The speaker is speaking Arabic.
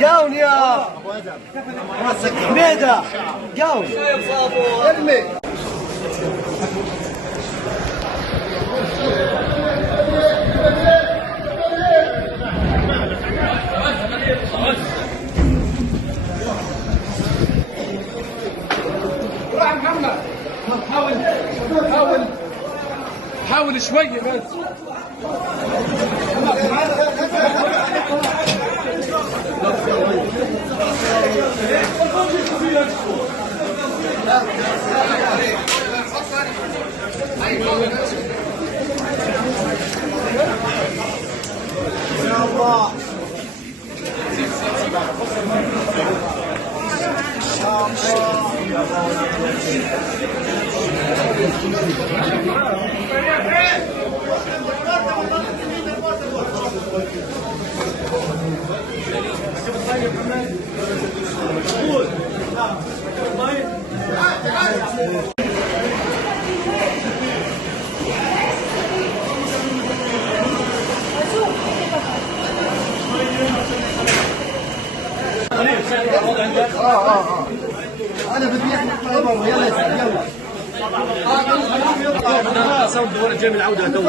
جاون يا حميدة جاون ارمي روح محمد حاول شوية بس. يا الله انا بدي احكي برا يلا يلا صار الدور الجاي من العودة تو